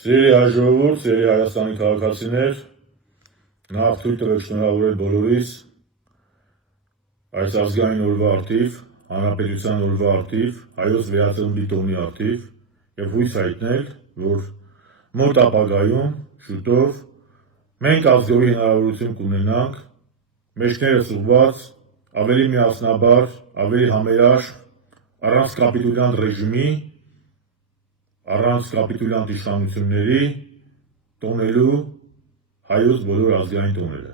Սիրելի հայժողովուրդ, սիրելի Հայաստանի քաղաքացիներ, նախ թույլ տվեք շնորհավորել բոլորիս այս ազգային օրվա առթիվ, հանրապետության օրվա առթիվ, հայոց վերածննդի տոնի առթիվ եւ հույս հայտնել, որ մոտ ապագայում շուտով մենք ազգովի հնարավորություն կունենանք մեջներս ուղղված ավելի միասնաբար, ավելի համերաշխ, առանց կապիտուլյանտ ռեժիմի, առանց կապիտուլյանտ իշխանությունների տոնելու հայոց բոլոր ազգային տոները։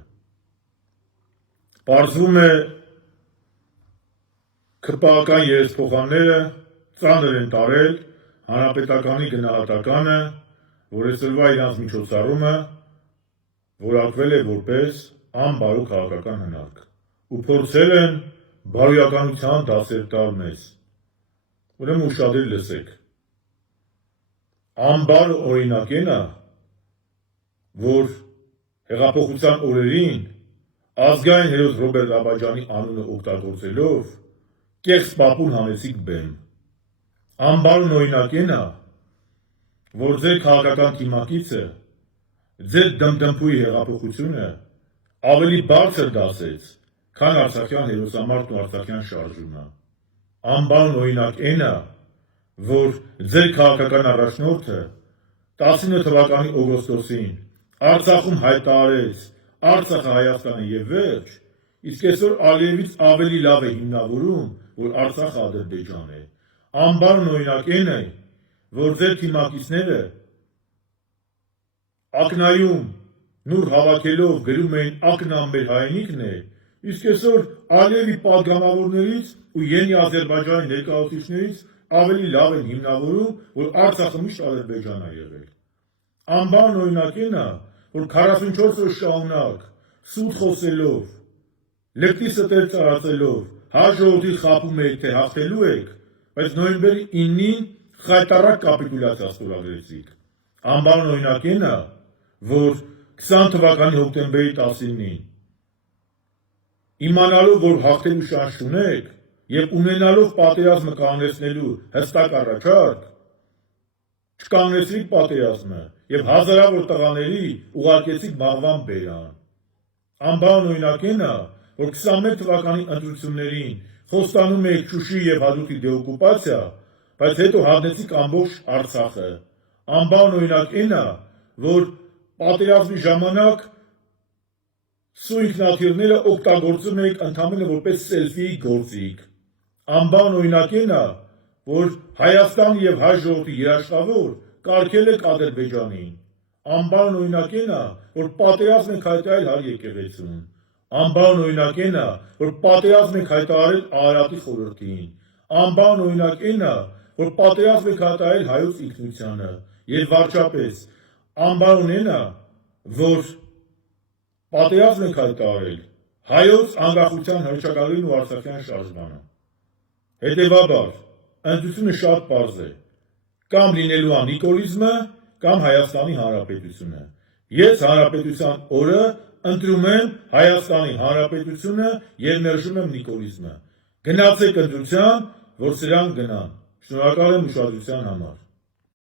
Պարզվում է քրպահական երեսփոխանները ծանր են տարել հանրապետականի գնահատականը, որ այսօրվա իրանց միջոցառումը որակվել է որպես անբարո քաղաքական հնարք ու փորձել են բարոյականության դասեր տալ մեզ։ Ուրեմն ուշադիր լսեք։ Անբար օրինակ է նա, որ հեղափոխության օրերին ազգային հերոս Ռոբերտ Աբաջյանի անունը օգտագործելով կեղծ պապուն հանեցիք բեմ։ Անբար օրինակ է նա, որ ձեր քաղաքական թիմակիցը ձեր դմդմփուի հեղափոխությունը ավելի բարձր դասեց, քան արցախյան հերոսամարտն ու արցախյան շարժումը։ Անբար օրինակ է նա, որ ձեր քաղաքական առաջնորդը 19 թվականի օգոստոսին Արցախում հայտարարեց Արցախը Հայաստանը եւ վերջ, իսկ այսօր Ալիևից ավելի լավ է հիմնավորում, որ Արցախը Ադրբեջան է։ Անբար օրինակ է նա, որ ձեր թիմակիցները ակնայում նուր հավաքելով գրում էին ակնան մեր հայրենիքն է, իսկ այսօր Ալիևի պատգամավորներից ու Յենի Ադրբեջանի ներկայացուցիչներից ավելի լավ են հիմնավորում, որ Արցախը միշտ Ադրբեջան է եղել։ Անբար օրինակ է նա, որ 44 օր շարունակ սուտ խոսելով, լկտի ստեր ծարացելով, հաջորդի խապում եք, թե հաղթելու եք, բայց նոյեմբերի 9-ին խայտառակ կապիտուլյացիա ստորագրեցիք։ Անբար օրինակ է նա, որ 20 թվականի հոկտեմբերի 19-ին իմանալով, որ հաղթելու շանս չունեք եւ ունենալով պատերազմը կանգնեցնելու հստակ առաջարկ, չկանգնեցրիք պատերազմը եւ հազարավոր տղաների ուղարկեցիք մահվան բերան։ Անբար օրինակ է նա, որ 21 թվականի ընտրություններին խոստանում եք Շուշի եւ Հադրութի դեօկուպացիա, բայց հետո հանեցիք ամբողջ Արցախը։ Անբար օրինակ է նա, որ պատերազմի ժամանակ սու ինքնաթիռները օգտագործում եք ընդամենը որպես սելֆի գործիք։ Անբար օրինակ է նա, որ Հայաստան եւ հայ ժողովրդի երաշխավոր կարգել եք Ադրբեջանին։ Անբար օրինակ է նա, որ պատերազմ եք հայտարարել հայ եկեղեցուն։ Անբար օրինակ է նա, որ պատերազմ եք հայտարարել Արարատի խորհրդին։ Անբար օրինակ է նա, որ պատերազմ եք հայտարարել հայոց ինքնությանը։ Եվ վարչապես անբար է նա, որ պատերազմ եք հայտարարել հայոց անկախության հռչակագրին ու արցախյան շարժմանը։ Հետևաբար, ընտրությունը շատ պարզ է, կամ լինելու է նիկոլիզմը, կամ Հայաստանի Հանրապետությունը։ Ես հանրապետության օրը ընտրում եմ Հայաստանի Հանրապետությունը եւ մերժում եմ նիկոլիզմը։ Գնացեք ընտրության, որ սրանք գնան։ Շնորհակալ եմ ուշադրության համար։